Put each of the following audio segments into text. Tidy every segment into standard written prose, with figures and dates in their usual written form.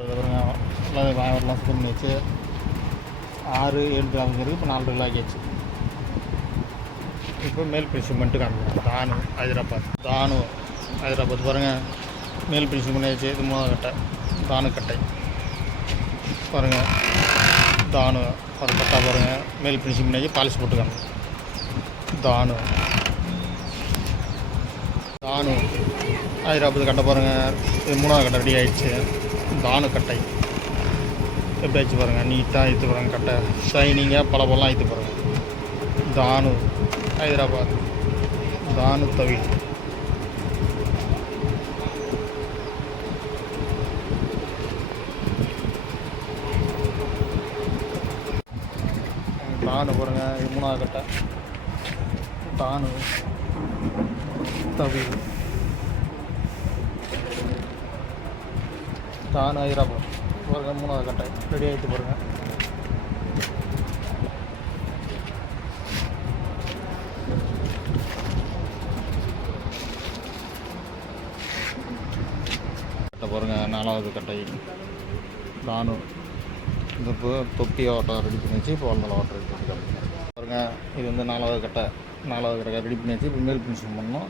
வரலாம் சுத்தம் பண்ணி வச்சு 6-7 கிராம் இருக்குது. இப்போ 4 கிலோ ஆகியாச்சு. இப்போ மேல் ஃபினிஷிங் பண்ணிட்டு காமிக்கிறேன். தானு ஹைதராபாத் பாருங்கள், மேல் ஃபினிஷிங் பண்ணியாச்சு. இது 3வது கட்டை தானு கட்டை பாருங்கள். தானு ஒரு கட்டா பாருங்கள், மேல் ஃபினிஷிங் பண்ணியாச்சு. பாலிஷ் போட்டுக்காங்க. தானு ஹைதராபாத் கட்டை பாருங்கள். இது 3வது கட்டை ரெடி ஆகிடுச்சு. தானு கட்டை எப்படி ஆச்சு பாருங்கள், நீட்டாக ஆயிடுத்து பாருங்கள். கட்டை ஷைனிங்காக பலபலாம் ஆயிடுத்து பாருங்கள். தானு ஹைதராபாத் தானு தவில். தானு பாருங்கள், இது 3வது கட்டை தானு தவில். தானு ஹைதராபாத் பாருங்கள், 3வது கட்டை ரெடி ஆகிட்டு பாருங்கள். பாருங்கள் 4வது கட்டை தானு. இந்த இப்போ தொப்பி ஓட்டம் ரெடி பண்ணி வச்சு இப்போ வளர்ந்த ஓட்டம் ரெடி பண்ணி பாருங்கள். இது வந்து 4வது கட்டை ரெடி பண்ணி வச்சு இப்போ மேல் ஃபினிஷிங் பண்ணோம்.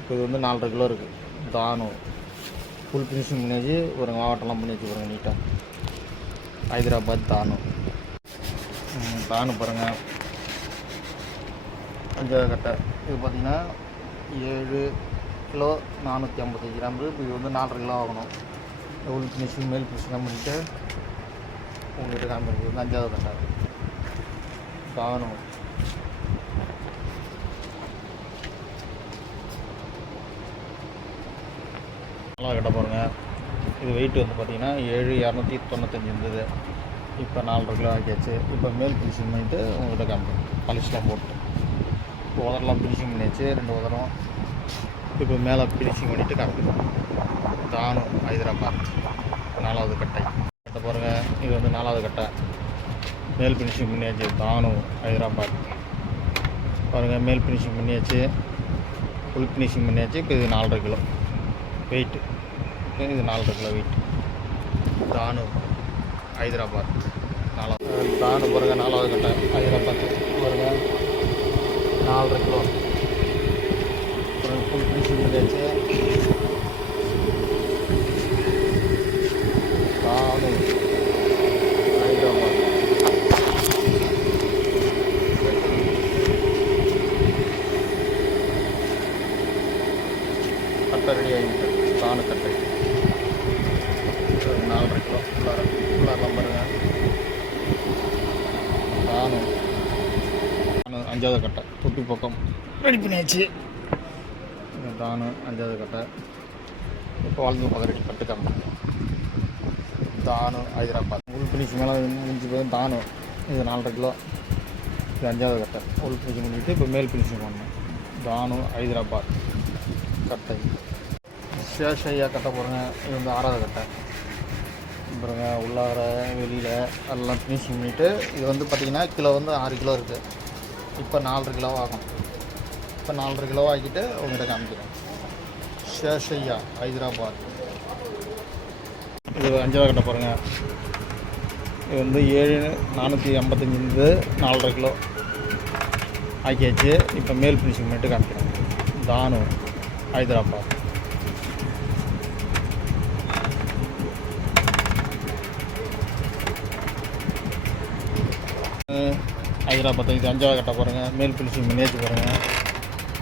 இப்போ இது வந்து 4.5 கிலோ இருக்குது. தானு ஃபுல் ஃபினிஷிங் பண்ணி வச்சு ஒரு மாவட்டம்லாம் பண்ணி வச்சு பாருங்கள் நீட்டாக. ஹைதராபாத் தானு பாருங்கள் 5வது கட்டை. இது பார்த்திங்கன்னா 7 கிலோ 455 கிராம். இது வந்து 4.5 கிலோ ஆகணும். ஃபுல் ஃபினிஷிங் மேல் ஃபினிஷிங் பண்ணிவிட்டு உங்கள்கிட்ட காமிக்கிறது வந்து 5வது கட்டை தானு. நல்லா கட்ட பாருங்கள். இது வெயிட் வந்து பார்த்திங்கன்னா 7,295 இருந்தது. இப்போ 4.5 கிலோ ஆக்கியாச்சு. இப்போ மேல் ஃபினிஷிங் பண்ணிவிட்டு உங்கள்கிட்ட காமிக்கிறேன். பாலிஷ்லாம் போட்டு உதரெலாம் ஃபினிஷிங் பண்ணியாச்சு 2 உதரம். இப்போ மேலே ஃபினிஷிங் பண்ணிவிட்டு காமிக்கிறேன். தானு ஹைதராபாத் 4வது கட்டை பாருங்கள். இது வந்து 4வது கட்டை மேல் ஃபினிஷிங் பண்ணியாச்சு. தானு ஹைதராபாத் பாருங்கள், மேல் ஃபினிஷிங் பண்ணியாச்சு. ஃபுல் ஃபினிஷிங் பண்ணியாச்சு. இப்போ இது 4.5 கிலோ வெயிட்டு. இது 4.5 கிலோ வெயிட். தானு ஹைதராபாத் தானு பாருங்கள் 4வது கட்டை ஹைதராபாத் பாருங்கள் 4.5 கிலோ ஃபுல் ஃபினிஷிங் பண்ணியாச்சு. தானு ஹைதராபாத் கட்டை ரெடி ஆகிட்டு. தானு கட்டை 4.5 கிலோ ஃபுல்லாக பாருங்கள். தானு 5வது கட்டை தொப்பி பக்கம் ரெடி பண்ணியாச்சு. தானு 5வது கட்டை இப்போ வளர்ந்து பக்கம் ரெடி கட்டுக்காம. தானு ஹைதராபாத் உள் ஃபினிஷிங் மேலே முடிஞ்சு போய் தானு. இது 4.5 கிலோ. இது 5வது கட்டை உள் ஃபினிஷிங் பண்ணிவிட்டு இப்போ மேல் ஃபினிஷிங் பண்ணணும். தானு ஹைதராபாத் கட்டை சேஷையா கட்டை பாருங்கள். இது வந்து 6வது கட்டை பாருங்க. உள்ளார வெளியில் எல்லாம் ஃபினிஷிங் பண்ணிவிட்டு இது வந்து பார்த்திங்கன்னா கிலோ வந்து 6 கிலோ இருக்குது. இப்போ 4.5 கிலோ ஆகும். இப்போ 4.5 கிலோ ஆக்கிட்டு உங்கள்கிட்ட காமிக்கிறேன். சேஷையா ஹைதராபாத் இது 5வது கட்டை பாருங்கள். இது வந்து 7,455 இருந்து 4.5 கிலோ ஆக்கியாச்சு. இப்போ மேல் ஃபினிஷிங் பண்ணிட்டு காமிக்கிறேன். தானு ஹைதராபாத் ஹைதராபாத் இது 5வது கட்டை பாருங்கள். மேல் ஃபினிஷிங் பண்ணியாச்சு பாருங்கள்.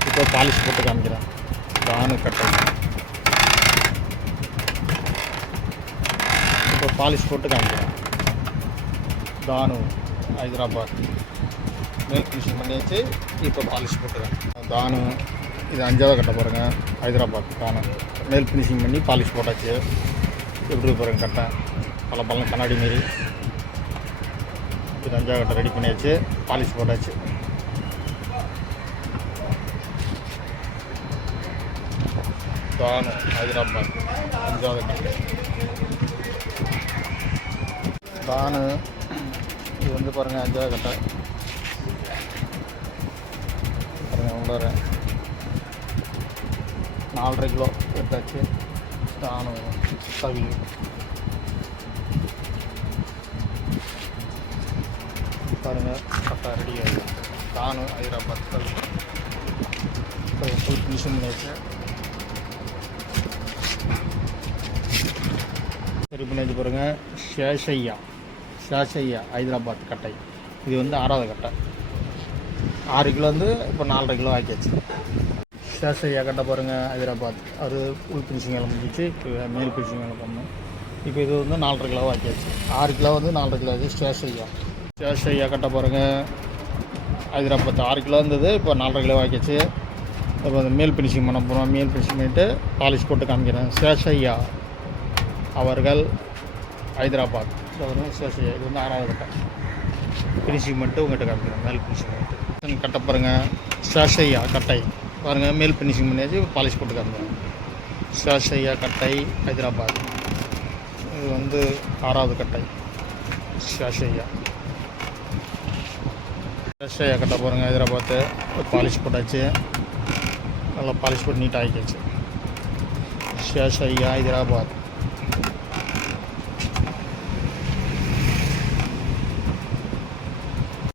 இப்போ பாலிஷ் போட்டு காமிக்கிறேன். தானு கட்டை இப்போ பாலிஷ் போட்டு காமிக்கிறேன். தானு ஹைதராபாத் மேல் ஃபினிஷிங் பண்ணியாச்சு. இப்போ பாலிஷ் போட்டுக்கிறேன். தானு இது 5வது கட்டை பாருங்கள். ஹைதராபாத் தானு மேல் ஃபினிஷிங் பண்ணி பாலிஷ் போட்டாச்சு. எப்படி பாருங்கள் கட்டை பல கண்ணாடி மாரி. இது 5வது கட்டை ரெடி பண்ணியாச்சு. பாலிஷ் போட்டாச்சு. தானு ஹைதராபாத் 5வது கட்டை தானு. இது வந்து பாருங்கள் 5வது கட்டை பாருங்கள். உள்ளார 4.5 கிலோ எடுத்தாச்சு. தானு தவி பாருங்கள் கட்டா ரெடி ஆகிடும். தானு ஹைதராபாத் கல் ஃபுல் ஃபினிஷிங் பண்ணியாச்சு. சரி பண்ணியாச்சு பாருங்கள். ஷேஷையா ஹைதராபாத் கட்டை. இது வந்து 6வது கட்டை. 6 கிலோ வந்து இப்போ 4.5 கிலோ ஆக்கியாச்சு. ஷேஷையா கட்டை பாருங்கள் ஹைதராபாத். அது ஃபுல் ஃபினிஷிங் வேலை முடிஞ்சிச்சு. இப்போ மேல் ஃபினிஷிங் வேலை பண்ணணும். இப்போ இது வந்து 4.5 கிலோ ஆக்கியாச்சு. 6 கிலோ வந்து 4.5 கிலோ ஆச்சு. ஷேஷையா கட்டை பாருங்கள் ஹைதராபாத். 6 கிலோ இருந்தது, இப்போ 4.5 கிலோ ஆக்கியாச்சு. இப்போ வந்து மேல் ஃபினிஷிங் பண்ண போகிறோம். மேல் ஃபினிஷிங் பண்ணிவிட்டு பாலிஷ் போட்டு காமிக்கிறேன். ஷேஷையா அவர்கள் ஹைதராபாத். இது வந்து ஷேஷையா. இது வந்து 6வது கட்டை. ஃபினிஷிங் பண்ணிட்டு உங்கள்கிட்ட காமிக்கிறேன். மேல் ஃபினிஷிங் பண்ணிட்டு கட்டை பாருங்கள். ஷேஷையா கட்டை பாருங்கள். மேல் ஃபினிஷிங் பண்ணியாச்சு. பாலிஷ் போட்டு காமிக்கிறேன். ஷேஷையா கட்டை ஹைதராபாத். இது வந்து 6வது கட்டை. ஷேஷையா கட்டை பாருங்கள் ஹைதராபாத்து. பாலிஷ் போட்டாச்சு. நல்லா பாலிஷ் போட்டு நீட்டாக ஆகிக்காச்சு. ஷேஷையா ஹைதராபாத்.